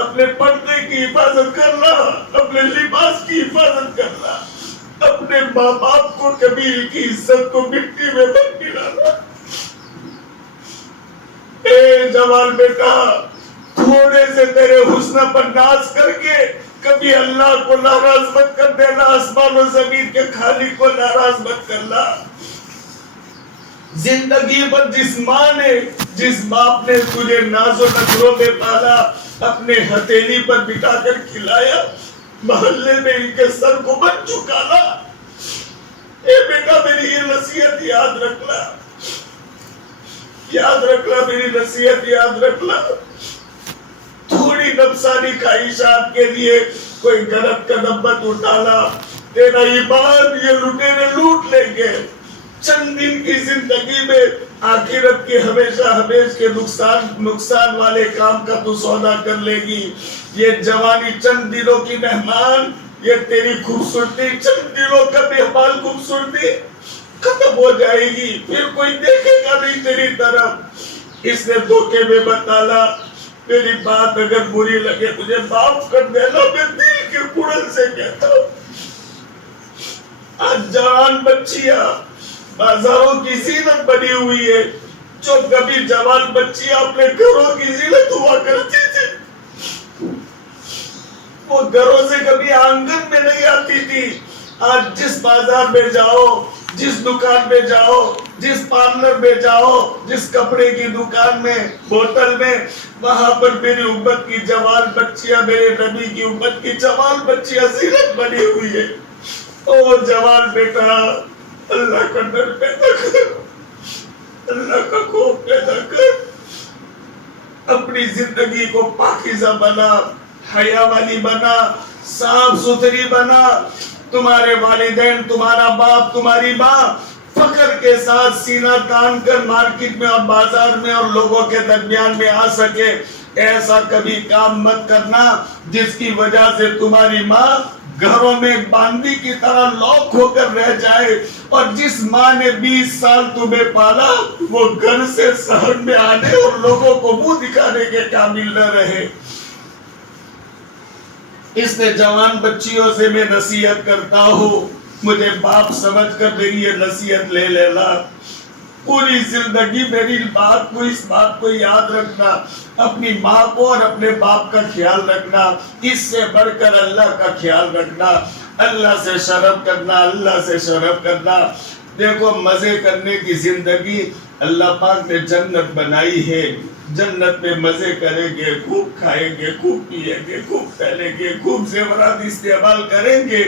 اپنے پردے کی حفاظت کرنا، اپنے لباس کی حفاظت کرنا، اپنے ماں باپ کو کبھی ان کی عزت کو مٹی میں مت ملانا. اے جوان بیٹا، تھوڑے سے تیرے حسن پر ناز کر کے کبھی اللہ کو ناراض مت کر دینا. آسمان و زمین کے خالق کو ناراض مت کرنا. زندگی پر جس باپ نے تجھے ناز و نخروں میں پالا، اپنے ہتھیلی پر بٹھا کر کھلایا، محلے میں ان کے سر کو مت جھکانا. اے بیٹا، میری یہ نصیحت یاد رکھنا، میری نصیحت یاد رکھنا. تھوڑی نفسانی خواہشات کے لیے کوئی غلط قدم مت اٹھانا. تیرا ایمان یہ لٹیرے لوٹ لیں گے. چند دن کی زندگی میں آخرت کے ہمیشہ کے نقصان والے کام کا تو سودا کر لے گی. یہ جوانی چند دنوں کی مہمان، یہ تیری خوبصورتی چند دنوں کا مہمان خوبصورتی ختم ہو جائے گی. پھر کوئی دیکھے گا نہیں تیری طرف. اس نے دھوکے میں بتالا. میری بات اگر بری لگے مجھے معاف کر دینا، میں دل کے کڑل سے کہتا ہوں. آج جوان بچیاں بازاروں کی زینت بنی ہوئی ہے. جو کبھی جوان بچیاں اپنے گھروں کی زینت ہوا کرتی تھی، وہ گھروں سے کبھی آنگن میں نہیں آتی تھی. آج جس بازار میں جاؤ، جس دکان میں جاؤ، جس پارلر میں جاؤ، جس کپڑے کی دکان میں، ہوٹل میں، وہاں پر میری امت کی جوان بچیاں، میرے نبی کی امت کی جوان بچیاں زینت بنی ہوئی ہے. او جوان بیٹا، اللہ کا ڈر پیدا کر، اللہ کا خوف پیدا کر. اپنی زندگی کو پاکیزہ بنا، حیا والی بنا، صاف ستھری بنا. تمہارے والدین، تمہارا باپ، تمہاری ماں فخر کے ساتھ سینہ تان کر مارکیٹ میں اور بازار میں اور لوگوں کے درمیان میں آ سکے. ایسا کبھی کام مت کرنا جس کی وجہ سے تمہاری ماں گھروں میں باندی کی طرح لاک ہو کر رہ جائے. اور جس ماں نے 20 سال تمہیں پالا، وہ گھر سے شہر میں آنے اور لوگوں کو منہ دکھانے کے قابل نہ رہے. اس نے جوان بچیوں سے میں نصیحت کرتا ہوں، مجھے باپ سمجھ کر میری یہ نصیحت لے لینا. پوری زندگی میری اس بات کو یاد رکھنا، اپنی ماں کو اور اپنے باپ کا خیال رکھنا. اس سے بڑھ کر اللہ کا خیال رکھنا، اللہ سے شرم کرنا، اللہ سے شرم کرنا. دیکھو، مزے کرنے کی زندگی اللہ پاک نے جنت بنائی ہے. جنت میں مزے کریں گے، خوب کھائیں گے، خوب پیئیں گے، خوب پھیلیں گے، خوب زیورات استعمال کریں گے.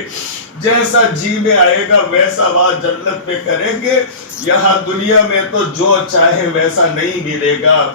جیسا جی میں آئے گا ویسا وہاں جنت میں کریں گے. یہاں دنیا میں تو جو چاہے ویسا نہیں ملے گا.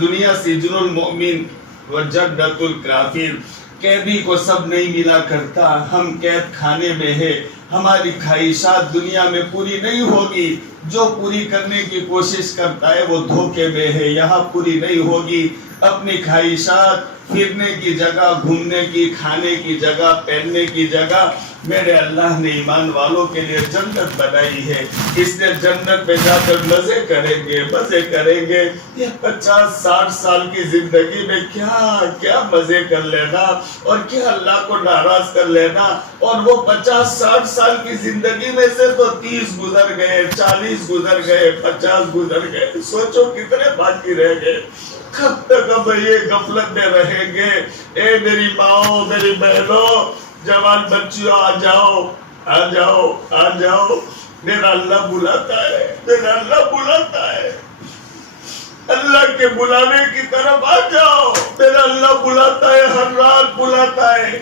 دنیا سجن المؤمن و جنت الکافر. قیدی کو سب نہیں ملا کرتا. ہم قید خانے میں ہے. ہماری خواہشات دنیا میں پوری نہیں ہوگی. جو پوری کرنے کی کوشش کرتا ہے وہ دھوکے میں ہے. یہاں پوری نہیں ہوگی. اپنی خواہشات، پھرنے کی جگہ، گھومنے کی، کھانے کی جگہ، پہننے کی جگہ میرے اللہ نے ایمان والوں کے لیے جنت بنائی ہے. اس نے جنت میں جا کر مزے کریں گے، مزے کریں گے. یہ 50-60 سال کی زندگی میں کیا مزے کر لینا اور کیا اللہ کو ناراض کر لینا. اور وہ 50-60 سال کی زندگی میں سے تو 30 گزر گئے، 40 گزر گئے، 50 گزر گئے. سوچو کتنے باقی رہ گئے. کب تک اب یہ غفلت میں رہیں گے. اے میری ماؤں، میری بہنوں، جوان بچیوں، آ جاؤ، آ جاؤ، آ جاؤ. میرا اللہ بلاتا ہے، میرا اللہ بلاتا ہے. اللہ کے بلانے کی طرف آ جاؤ. میرا اللہ بلاتا ہے، ہر رات بلاتا ہے.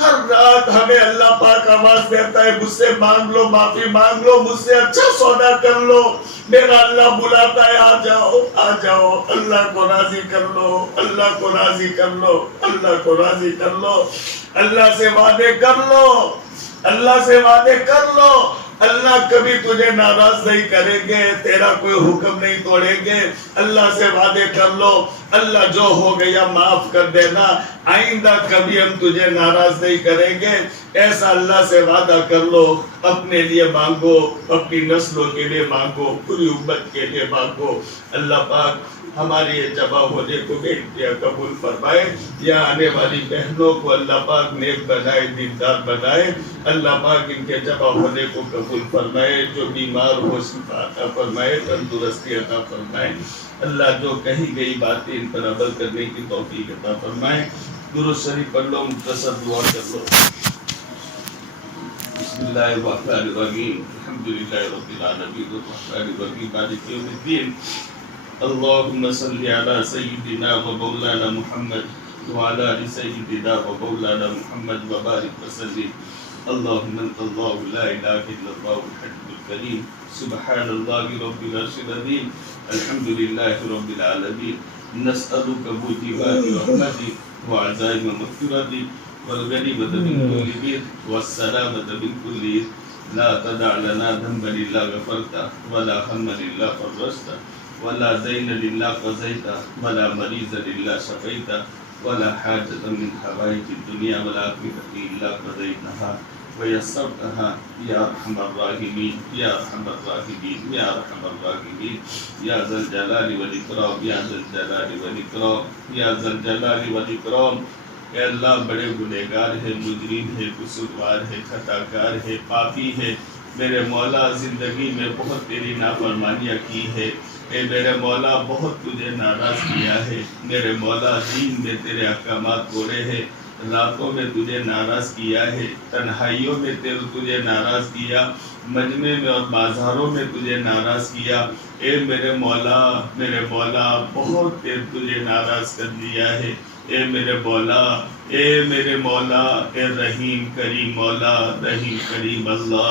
ہر رات بعد ہمیں اللہ پاک آواز دیتا ہے مجھ سے مانگ لو، معافی مانگ لو، مجھ سے اچھا سودا کر لو. میرا اللہ بلاتا ہے آ جاؤ آ جاؤ، اللہ کو راضی کر لو، اللہ کو راضی کر لو، اللہ کو راضی کر لو. اللہ سے وعدے کر لو، اللہ سے وعدے کر لو. اللہ کبھی تجھے ناراض نہیں کریں گے، تیرا کوئی حکم نہیں توڑیں گے. اللہ سے وعدے کر لو، اللہ جو ہو گیا معاف کر دینا، آئندہ کبھی ہم تجھے ناراض نہیں کریں گے. ایسا اللہ سے وعدہ کر لو. اپنے لیے مانگو، اپنی نسلوں کے لیے مانگو، پوری امت کے لیے مانگو. اللہ پاک ہماری یہ جمع ہونے کو بے انتہا قبول فرمائے. یا آنے والی بہنوں کو اللہ پاک نیک بنائے، دیندار بنائے. اللہ پاک ان کے جمع ہونے کو قبول فرمائے. جو بیمار ہو شفا عطا فرمائے، تندرستی عطا فرمائے. اللہ جو کہی گئی باتیں ان پر عمل کرنے کی توفیق عطا فرمائے. درود شریف پڑھ لو، مختصر دعا کر لو. بسم اللہ الرحمن الرحیم، الحمدللہ رب العالمین الرحمن الرحیم مالک یوم الدین. اللهم صل على سيدنا ومولانا محمد وعلى آل سيدنا ومولانا محمد وبارك وسلم. اللهم انت الله لا اله الا الله الحي الكريم. سبحان الله رب العرش العظيم. الحمد لله رب العالمين. نسألك موجبات رحمتك وعزائم مغفرتك والغنيمة من كل بر والسلامة من كل إثم. لا تدع لنا ذنبا إلا غفرته ولا هما إلا فرجته ولا دين إلا قضيته ولا مريضا إلا شفيته ولا حاجة من حوائج الدنيا والآخرة إلا قضيتها ويسرتها يا أرحم الراحمين يا أرحم الراحمين يا أرحم الراحمين يا ذا الجلال والإكرام يا ذا الجلال والإكرام يا ذا الجلال والإكرام. اے اللہ بڑے گنہگار ہے، مجرم ہے، قصوروار ہے، خطا کار ہے، پاپی ہے. میرے مولا زندگی میں بہت تیری نافرمانیاں کی ہے. اے میرے مولا بہت تجھے ناراض کیا ہے. میرے مولا دین میں تیرے احکامات توڑے ہیں، راتوں میں تجھے ناراض کیا ہے، تنہائیوں میں تجھے ناراض کیا، مجمع میں اور بازاروں میں تجھے ناراض کیا. اے میرے مولا بہت تجھے ناراض کر دیا ہے. اے میرے مولا، اے میرے مولا، اے رحیم کریم مولا، رحیم کریم اللہ.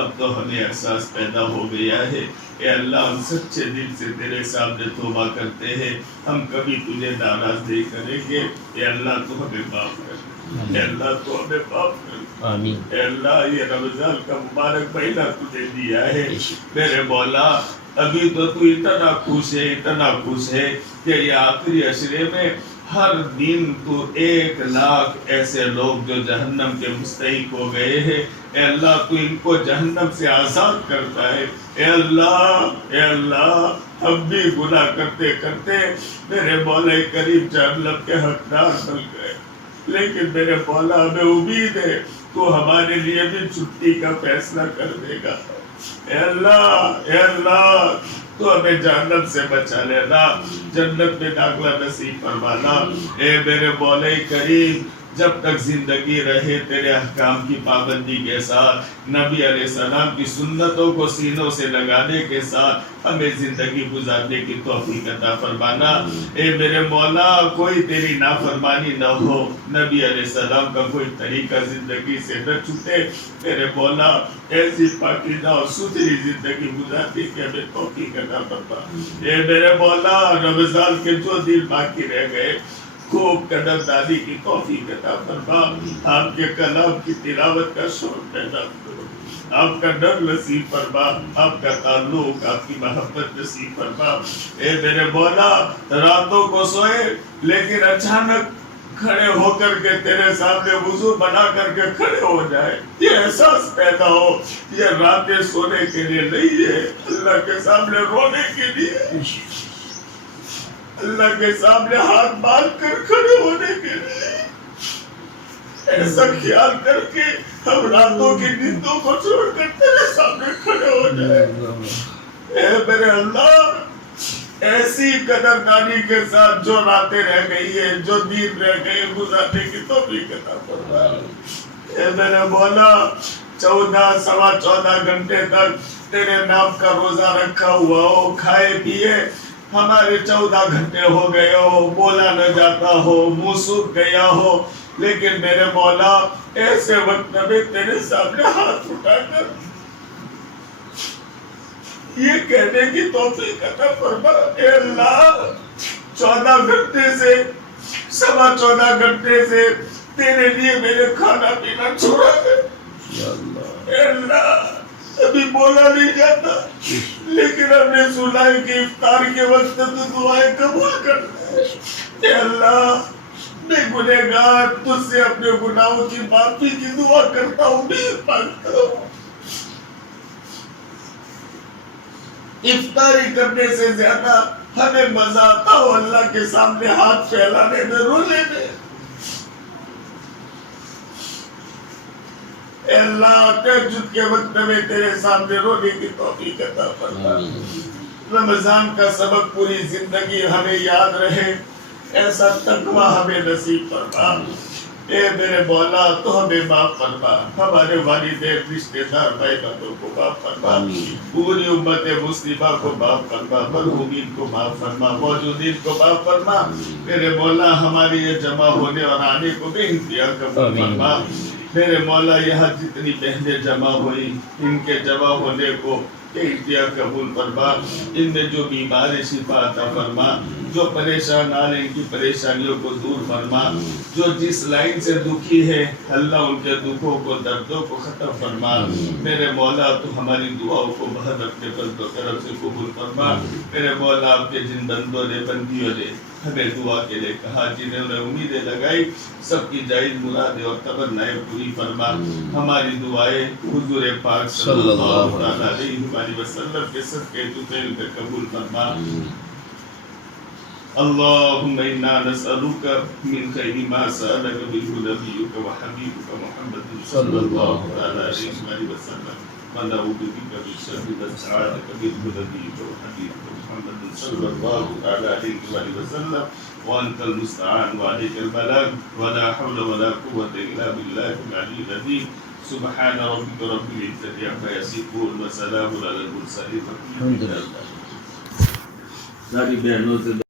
اب تو ہمیں احساس پیدا ہو گیا ہے. اے اللہ ہم سچے دل سے تیرے سامنے توبہ کرتے ہیں، ہم کبھی تجھے ناراض نہیں کریں گے. اے اللہ تو ہمیں معاف کر، اے اللہ تو ہمیں معاف کر. آمین. اے اللہ یہ رمضان کا مبارک مہینہ تجھے دیا ہے میرے مولا. ابھی تو اتنا خوش ہے کہ یہ آخری عشرے میں ہر دن تو 1,00,000 ایسے لوگ جو جہنم کے مستحق ہو گئے ہیں. اے اللہ تو ان کو جہنم سے آزاد کرتا ہے. اے اللہ ہم بھی گناہ کرتے کرتے میرے مولا کریم جہنم کے حقدار بن گئے، لیکن میرے مولا ہمیں امید ہے تو ہمارے لیے بھی چھٹی کا فیصلہ کر دے گا. اے اللہ تو ہمیں جہنم سے بچا لینا، جنت میں داخلہ نصیب فرمانا. اے میرے مولا کریم جب تک زندگی رہے تیرے احکام کی پابندی کے ساتھ، نبی علیہ السلام کی سنتوں کو سینوں سے لگانے کے ساتھ ہمیں زندگی گزارنے کی توفیق عطا فرمانا. اے میرے مولا کوئی تیری نافرمانی نہ ہو، نبی علیہ السلام کا کوئی طریقہ زندگی سے نہ چھوٹے. میرے مولا ایسی پاکیزہ اور ستھری زندگی گزارنے کی ہمیں توفیق عطا فرما. اے میرے مولا رمضان کے جو دن باقی رہ گئے خوب قدر دانی کی توفیق عطا فرما. آپ کے کلام کی تلاوت کا شوق پیدا کرو، آپ کا ڈر نصیب فرما، آپ کا تعلق، آپ کی محبت نصیب فرما. اے میرے مولا راتوں کو سوئے لیکن اچانک کھڑے ہو کر کے تیرے سامنے وضو بنا کر کے کھڑے ہو جائے، یہ احساس پیدا ہو یہ راتیں سونے کے لیے نہیں ہے، اللہ کے سامنے رونے کے لیے، اللہ کے سامنے ہاتھ باندھ کر کھڑے ہونے کے لیے. ایسا خیال کر کے ہم راتوں کی نیندوں کو چھوڑ کر تیرے سامنے کھڑے ہو جائیں. اے میرے اللہ ایسی قدردانی کے ساتھ جو راتیں رہ گئی ہے، جو دن رہ گئے گزارنے کی توفیق عطا فرما. اے میرے مولا 14 گھنٹے تک تیرے نام کا روزہ رکھا ہوا ہو، کھائے پیے ہمارے 14 گھنٹے ہو گئے ہو، بولا نہ جاتا ہو، منہ سوکھ گیا ہو، لیکن میرے مولا ایسے وقت میں تیرے سامنے ہاتھ اٹھا کر یہ کہنے کی توفیق عطا فرما، اے اللہ 14 گھنٹے سے 14.25 گھنٹے سے تیرے لیے میرے کھانا پینا چھوڑا ہے، اے اللہ ابھی بولا نہیں جاتا لیکن ہم نے سنا ہے کہ افطار کے وقت تو دعائیں قبول کرتا ہے، اے اللہ میں گنہگار تجھ سے اپنے گناہوں کی معافی کی دعا کرتا ہوں، بھیک مانگتا ہوں۔ افطاری کرنے سے زیادہ ہمیں مزہ آتا ہو اللہ کے سامنے ہاتھ پھیلانے میں، رونے میں۔ اے اللہ تہجد کے وقت میں تیرے سامنے رونے کی توفیق عطا فرما، رمضان کا سبق پوری زندگی ہمیں یاد رہے، ایسا تقوی ہمیں نصیب فرما، اے میرے مولا تو ہمیں معاف فرما، ہمارے والدین رشتے دار بھائی بہنوں کو معاف فرما، پوری امت مسلمہ کو معاف فرما، مرحومین کو معاف فرما، موجودین کو معاف فرما، میرے مولا ہماری یہ جمع ہونے اور آنے کو بھی انتہا قبول فرما، میرے مولا یہاں جتنی بہنیں جمع ہوئی ان کے جمع ہونے کو انتہا قبول فرما، ان میں جو بیمار شفا عطا فرما، جو پریشان آل ان کی پریشانیوں کو دور فرما، جو جس لائن سے دکھی ہے اللہ ان کے دکھوں کو دردوں کو ختم فرما، میرے مولا تو ہماری دعاؤں کو بہت اپنے فضل و کرم سے قبول فرما، میرے مولا آپ کے جن بندوں نے بندیوں نے ہمیں دعا کے لیے کہا، جنہوں نے امیدیں لگائی سب کی جائز مرادیں اور تمنائیں پوری فرما، ہماری دعائیں حضور پاک صلی اللہ علیہ وسلم کے صدقے طفیل پہ قبول فرما۔ اللهم إنا نسألك من خير ما سألك منه نبيك وحبيبك محمد صلى الله عليه وسلم، ونعوذ بك من شر ما استعاذك منه نبيك وحبيبك محمد صلى الله عليه وسلم، وأنت المستعان وعليك البلاغ، ولا حول ولا قوة إلا بالله العلي العظيم، سبحان ربك رب العزة عما يصفون وسلام على المرسلين والحمد لله۔ ساری بہنوں سے